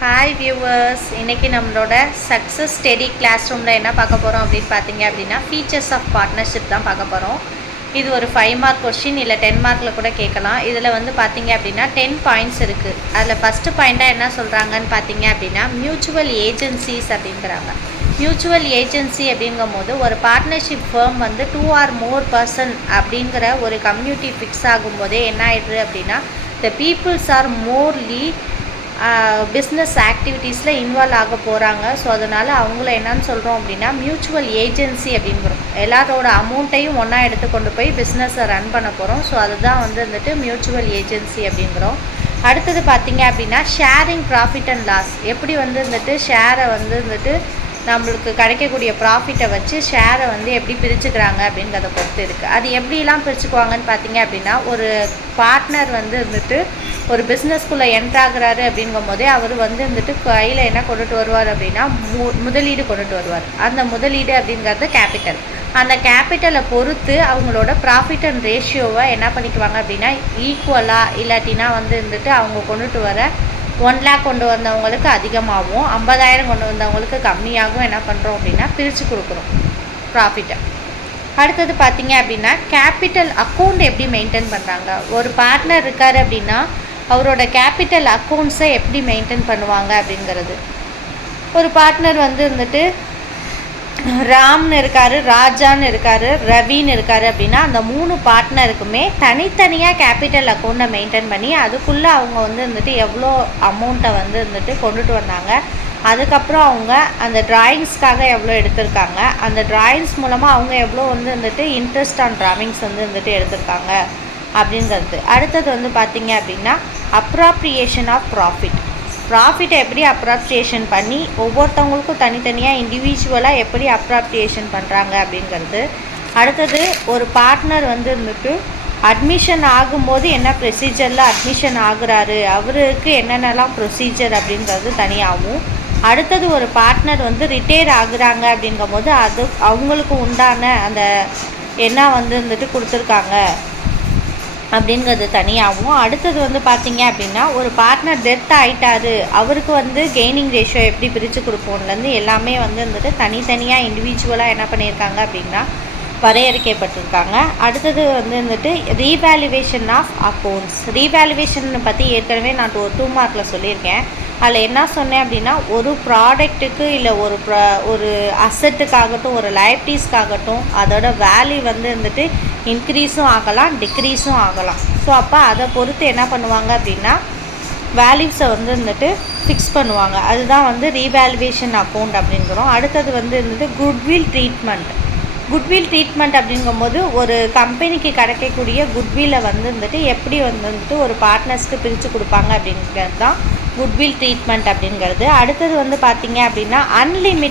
Hi viewers, இன்றைக்கி நம்மளோட success study class ரூமில் என்ன பார்க்க போகிறோம் அப்படின்னு பார்த்தீங்க அப்படின்னா ஃபீச்சர்ஸ் ஆஃப் பார்ட்னர்ஷிப் தான் பார்க்க போகிறோம். இது ஒரு 5 மார்க் கொஸ்டின் இல்லை 10 மார்க்கில் கூட கேட்கலாம். இதில் வந்து பார்த்தீங்க அப்படின்னா 10 பாயிண்ட்ஸ் இருக்குது. அதில் ஃபஸ்ட்டு பாயிண்ட்டாக என்ன சொல்கிறாங்கன்னு பார்த்தீங்க அப்படின்னா மியூச்சுவல் ஏஜென்சிஸ் அப்படிங்கிறாங்க. மியூச்சுவல் ஏஜென்சி அப்படிங்கும் போது ஒரு பார்ட்னர்ஷிப் ஃபேர்ம் வந்து 2 or more person அப்படிங்கிற ஒரு கம்யூனிட்டி ஃபிக்ஸ் ஆகும்போதே என்ன ஆயிடுது அப்படின்னா the peoples are morely business ஆக்டிவிட்டீஸில் இன்வால்வ் ஆக போகிறாங்க. ஸோ அதனால் அவங்கள என்னன்னு சொல்கிறோம் அப்படின்னா மியூச்சுவல் ஏஜென்சி அப்படிங்கிறோம். எல்லாரோட அமௌண்ட்டையும் ஒன்றா எடுத்து கொண்டு போய் பிஸ்னஸை ரன் பண்ண போகிறோம். ஸோ அதுதான் வந்துட்டு மியூச்சுவல் ஏஜென்சி அப்படிங்கிறோம். அடுத்தது பார்த்திங்க அப்படின்னா ஷேரிங் ப்ராஃபிட் அண்ட் லாஸ். எப்படி வந்துட்டு ஷேரை வந்துட்டு நம்மளுக்கு கிடைக்கக்கூடிய ப்ராஃபிட்டை வச்சு ஷேரை எப்படி பிரிச்சுக்கிறாங்க அப்படிங்கிறத பொறுத்து இருக்குது. அது எப்படிலாம் பிரிச்சுக்குவாங்கன்னு பார்த்தீங்க அப்படின்னா ஒரு பார்ட்னர் வந்துட்டு ஒரு பிஸ்னஸ்குள்ளே என்ட்ராகிறாரு அப்படிங்கும் போதே அவர் வந்துட்டு கையில் என்ன கொண்டுட்டு வருவார் அப்படின்னா முதலீடு கொண்டுட்டு வருவார். அந்த முதலீடு அப்படிங்கிறது கேபிட்டல். அந்த கேபிட்டலை பொறுத்து அவங்களோட ப்ராஃபிட் அண்ட் ரேஷியோவை என்ன பண்ணிக்குவாங்க அப்படின்னா ஈக்குவலாக இல்லாட்டினா வந்துட்டு அவங்க கொண்டுட்டு வர 1 lakh கொண்டு வந்தவங்களுக்கு அதிகமாகவும் 50,000 கொண்டு வந்தவங்களுக்கு கம்மியாகவும் என்ன பண்ணுறோம் அப்படின்னா பிரித்து கொடுக்குறோம் ப்ராஃபிட்டை. அடுத்தது பார்த்திங்க அப்படின்னா கேபிட்டல் அக்கௌண்ட் எப்படி மெயின்டைன் பண்ணுறாங்க. ஒரு பார்ட்னர் இருக்கார் அப்படின்னா அவரோட கேபிட்டல் அக்கௌண்ட்ஸை எப்படி மெயின்டைன் பண்ணுவாங்க அப்படிங்கிறது. ஒரு பார்ட்னர் வந்துட்டு ராம்னு இருக்கார், ராஜான்னு இருக்கார், ரவின்னு இருக்கார் அப்படின்னா அந்த 3 பார்ட்னருக்குமே தனித்தனியாக கேபிட்டல் அக்கௌண்ட்டை மெயின்டைன் பண்ணி அதுக்குள்ளே அவங்க வந்துட்டு எவ்வளோ அமௌண்ட்டை வந்துட்டு கொண்டுட்டு வந்தாங்க, அதுக்கப்புறம் அவங்க அந்த ட்ராயிங்ஸ்க்காக எவ்வளோ எடுத்திருக்காங்க, அந்த ட்ராயிங்ஸ் மூலமாக அவங்க எவ்வளோ வந்துட்டு இன்ட்ரெஸ்ட் ஆன் ட்ராயிங்ஸ் வந்துட்டு எடுத்திருக்காங்க அப்படிங்கிறது. அடுத்தது பார்த்திங்க அப்படின்னா அப்ராப்ரியேஷன் ஆஃப் ப்ராஃபிட்டை எப்படி அப்ராப்ரியேஷன் பண்ணி ஒவ்வொருத்தவங்களுக்கும் தனித்தனியாக இண்டிவிஜுவலாக எப்படி அப்ராப்ரியேஷன் பண்ணுறாங்க அப்படிங்கிறது. அடுத்தது ஒரு பார்ட்னர் வந்துட்டு அட்மிஷன் ஆகும்போது என்ன ப்ரொசீஜரில் அட்மிஷன் ஆகுறாரு, அவருக்கு என்னென்னலாம் ப்ரொசீஜர் அப்படிங்கிறது தனியாகவும். அடுத்தது ஒரு பார்ட்னர் ரிட்டையர் ஆகுறாங்க அப்படிங்கும் போது அது அவங்களுக்கு உண்டான அந்த என்ன வந்துட்டு கொடுத்துருக்காங்க அப்படிங்கிறது தனியாகவும். அடுத்தது பார்த்திங்க அப்படின்னா ஒரு பார்ட்னர் டெத் ஆகிட்டாரு, அவருக்கு கெய்னிங் ரேஷியோ எப்படி பிரித்து கொடுப்போம்லேருந்து எல்லாமே வந்துட்டு தனித்தனியாக இண்டிவிஜுவலாக என்ன பண்ணியிருக்காங்க அப்படின்னா வரையறுக்கப்பட்டிருக்காங்க. அடுத்தது வந்துட்டு ரீவேல்யூவேஷன் ஆஃப் அக்கௌண்ட்ஸ். ரீவேல்யூவேஷன் பற்றி ஏற்கனவே நான் ஒரு 2 மார்க்கில் சொல்லியிருக்கேன். அதில் என்ன சொன்னேன் அப்படின்னா ஒரு ப்ராடக்ட்டுக்கு இல்லை ஒரு அசட்டுக்காகட்டும் ஒரு லைபிலிட்டிஸ்க்காகட்டும் அதோட வேல்யூ வந்துட்டு இன்க்ரீஸும் ஆகலாம் டிக்ரீஸும் ஆகலாம். ஸோ அப்போ அதை பொறுத்து என்ன பண்ணுவாங்க அப்படின்னா வேல்யூஸை வந்துட்டு ஃபிக்ஸ் பண்ணுவாங்க. அதுதான் ரீவேல்யூவேஷன் அக்கௌண்ட் அப்படிங்கிறோம். அடுத்தது வந்துட்டு குட்வில் ட்ரீட்மெண்ட் அப்படிங்கும்போது ஒரு கம்பெனிக்கு கிடைக்கக்கூடிய குட்வில்லை வந்துட்டு எப்படி வந்துட்டு ஒரு பார்ட்னர்ஸ்க்கு பிரித்து கொடுப்பாங்க அப்படிங்கிறது தான் குட்வில் ட்ரீட்மெண்ட் அப்படிங்கிறது. அடுத்தது பார்த்திங்க அப்படின்னா